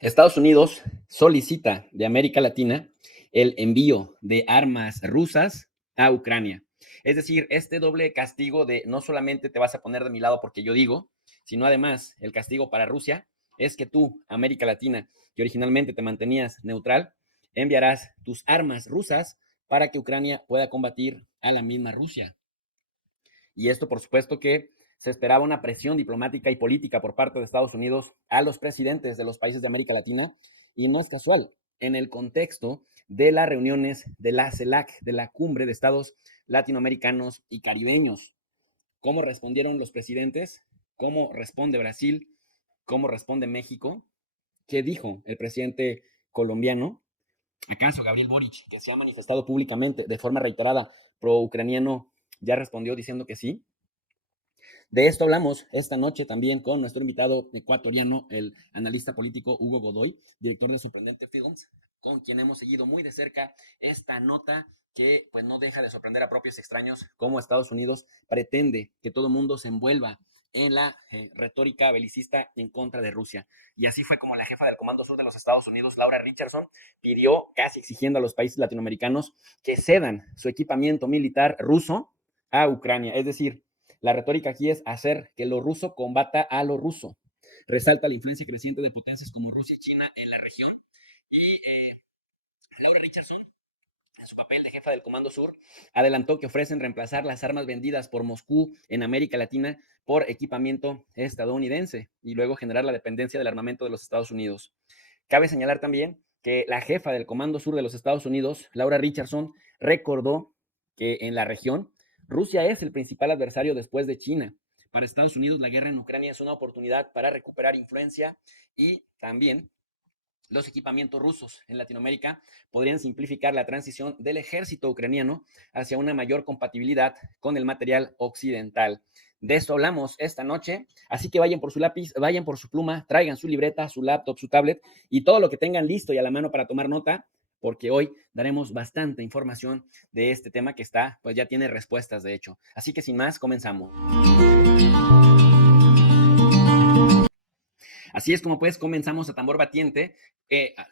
Estados Unidos solicita de América Latina el envío de armas rusas a Ucrania. Es decir, este doble castigo de no solamente te vas a poner de mi lado porque yo digo, sino además el castigo para Rusia es que tú, América Latina, que originalmente te mantenías neutral, enviarás tus armas rusas para que Ucrania pueda combatir a la misma Rusia. Y esto, por supuesto, que se esperaba una presión diplomática y política por parte de Estados Unidos a los presidentes de los países de América Latina, y no es casual. En el contexto de las reuniones de la CELAC, de la Cumbre de Estados Latinoamericanos y Caribeños. ¿Cómo respondieron los presidentes? ¿Cómo responde Brasil? ¿Cómo responde México? ¿Qué dijo el presidente colombiano? ¿Acaso Gabriel Boric, que se ha manifestado públicamente de forma reiterada pro-ucraniano, ya respondió diciendo que sí? De esto hablamos esta noche también con nuestro invitado ecuatoriano, el analista político Hugo Godoy, director de Sorprendente Films, con quien hemos seguido muy de cerca esta nota que pues no deja de sorprender a propios extraños, cómo Estados Unidos pretende que todo el mundo se envuelva en la retórica belicista en contra de Rusia. Y así fue como la jefa del Comando Sur de los Estados Unidos, Laura Richardson, pidió, casi exigiendo a los países latinoamericanos, que cedan su equipamiento militar ruso a Ucrania. Es decir, la retórica aquí es hacer que lo ruso combata a lo ruso. Resalta la influencia creciente de potencias como Rusia y China en la región. Y Laura Richardson, en su papel de jefa del Comando Sur, adelantó que ofrecen reemplazar las armas vendidas por Moscú en América Latina por equipamiento estadounidense y luego generar la dependencia del armamento de los Estados Unidos. Cabe señalar también que la jefa del Comando Sur de los Estados Unidos, Laura Richardson, recordó que en la región Rusia es el principal adversario después de China. Para Estados Unidos, la guerra en Ucrania es una oportunidad para recuperar influencia y también los equipamientos rusos en Latinoamérica podrían simplificar la transición del ejército ucraniano hacia una mayor compatibilidad con el material occidental. De esto hablamos esta noche, así que vayan por su lápiz, vayan por su pluma, traigan su libreta, su laptop, su tablet y todo lo que tengan listo y a la mano para tomar nota, porque hoy daremos bastante información de este tema que está, pues ya tiene respuestas de hecho. Así que sin más, comenzamos. Así es como pues comenzamos a tambor batiente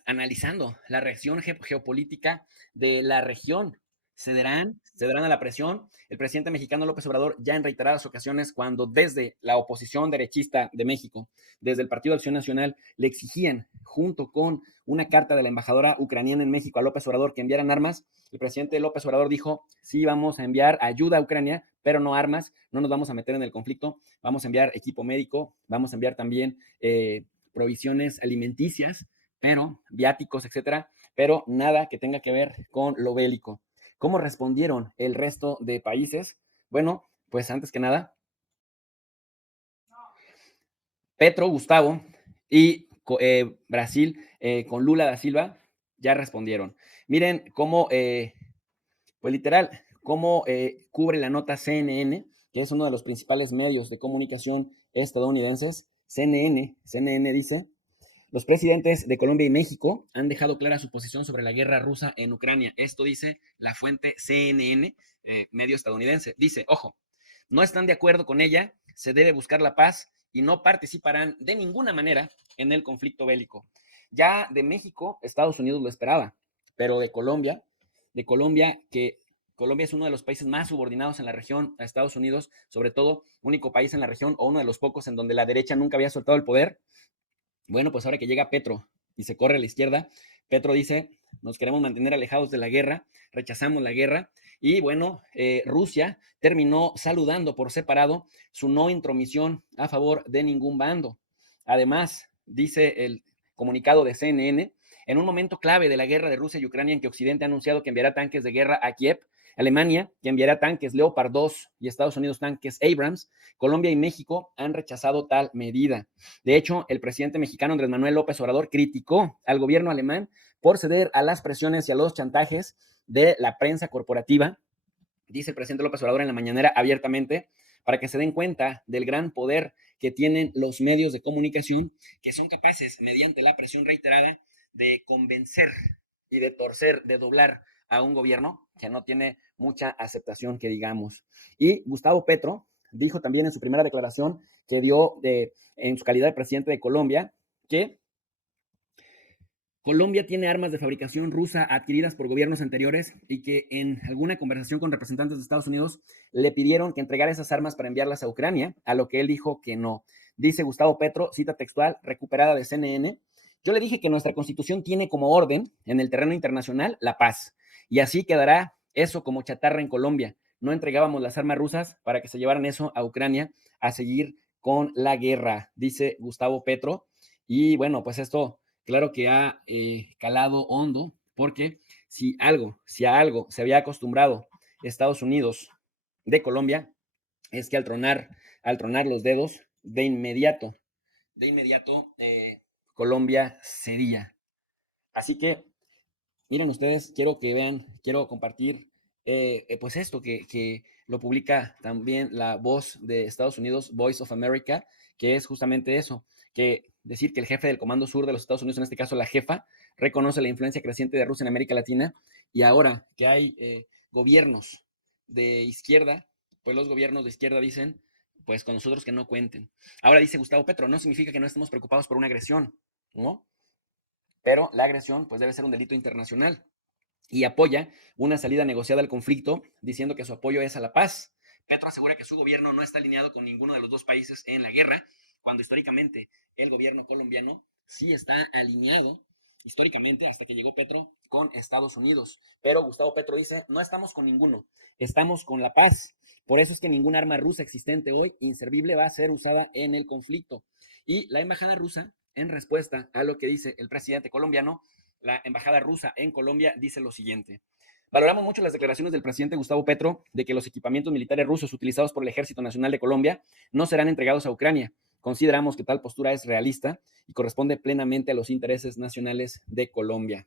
analizando la reacción geopolítica de la región. ¿Cederán a la presión? El presidente mexicano López Obrador ya en reiteradas ocasiones, cuando desde la oposición derechista de México, desde el Partido Acción Nacional, le exigían, junto con una carta de la embajadora ucraniana en México a López Obrador, que enviaran armas, el presidente López Obrador dijo, sí, vamos a enviar ayuda a Ucrania, pero no armas, no nos vamos a meter en el conflicto, vamos a enviar equipo médico, vamos a enviar también provisiones alimenticias, pero viáticos, etcétera, pero nada que tenga que ver con lo bélico. ¿Cómo respondieron el resto de países? Bueno, pues antes que nada, Petro, Gustavo y Brasil con Lula da Silva ya respondieron. Miren cómo, pues literal, cómo cubre la nota CNN, que es uno de los principales medios de comunicación estadounidenses. CNN dice, los presidentes de Colombia y México han dejado clara su posición sobre la guerra rusa en Ucrania. Esto dice la fuente CNN, medio estadounidense. Dice, ojo, no están de acuerdo con ella, se debe buscar la paz y no participarán de ninguna manera en el conflicto bélico. Ya de México, Estados Unidos lo esperaba, pero de Colombia que Colombia es uno de los países más subordinados en la región a Estados Unidos, sobre todo único país en la región o uno de los pocos en donde la derecha nunca había soltado el poder. Bueno, pues ahora que llega Petro y se corre a la izquierda, Petro dice, nos queremos mantener alejados de la guerra, rechazamos la guerra, y bueno, Rusia terminó saludando por separado su no intromisión a favor de ningún bando. Además, dice el comunicado de CNN, en un momento clave de la guerra de Rusia y Ucrania en que Occidente ha anunciado que enviará tanques de guerra a Kiev, Alemania, que enviará tanques Leopard 2 y Estados Unidos tanques Abrams, Colombia y México han rechazado tal medida. De hecho, el presidente mexicano Andrés Manuel López Obrador criticó al gobierno alemán por ceder a las presiones y a los chantajes de la prensa corporativa, dice el presidente López Obrador en la mañanera abiertamente, para que se den cuenta del gran poder que tienen los medios de comunicación, que son capaces, mediante la presión reiterada, de convencer y de torcer, de doblar a un gobierno que no tiene mucha aceptación, que digamos. Y Gustavo Petro dijo también en su primera declaración que dio en su calidad de presidente de Colombia que Colombia tiene armas de fabricación rusa adquiridas por gobiernos anteriores y que en alguna conversación con representantes de Estados Unidos le pidieron que entregara esas armas para enviarlas a Ucrania, a lo que él dijo que no. Dice Gustavo Petro, cita textual, recuperada de CNN: yo le dije que nuestra constitución tiene como orden en el terreno internacional la paz, y así quedará eso como chatarra en Colombia. No entregábamos las armas rusas para que se llevaran eso a Ucrania a seguir con la guerra, dice Gustavo Petro. Y bueno, pues esto claro que ha calado hondo, porque si a algo se había acostumbrado Estados Unidos de Colombia, es que al tronar los dedos, de inmediato, Colombia cedía. Así que, miren ustedes, quiero que vean, quiero compartir pues esto que lo publica también la Voz de Estados Unidos, Voice of America, que es justamente eso, que decir que el jefe del Comando Sur de los Estados Unidos, en este caso la jefa, reconoce la influencia creciente de Rusia en América Latina, y ahora que hay gobiernos de izquierda, pues los gobiernos de izquierda dicen, pues con nosotros que no cuenten. Ahora dice Gustavo Petro, no significa que no estemos preocupados por una agresión, ¿no? Pero la agresión pues debe ser un delito internacional, y apoya una salida negociada al conflicto, diciendo que su apoyo es a la paz. Petro asegura que su gobierno no está alineado con ninguno de los dos países en la guerra, cuando históricamente el gobierno colombiano sí está alineado, históricamente, hasta que llegó Petro, con Estados Unidos. Pero Gustavo Petro dice, no estamos con ninguno, estamos con la paz. Por eso es que ningún arma rusa existente hoy, inservible, va a ser usada en el conflicto. Y la embajada rusa, en respuesta a lo que dice el presidente colombiano, la embajada rusa en Colombia dice lo siguiente: valoramos mucho las declaraciones del presidente Gustavo Petro de que los equipamientos militares rusos utilizados por el Ejército Nacional de Colombia no serán entregados a Ucrania. Consideramos que tal postura es realista y corresponde plenamente a los intereses nacionales de Colombia.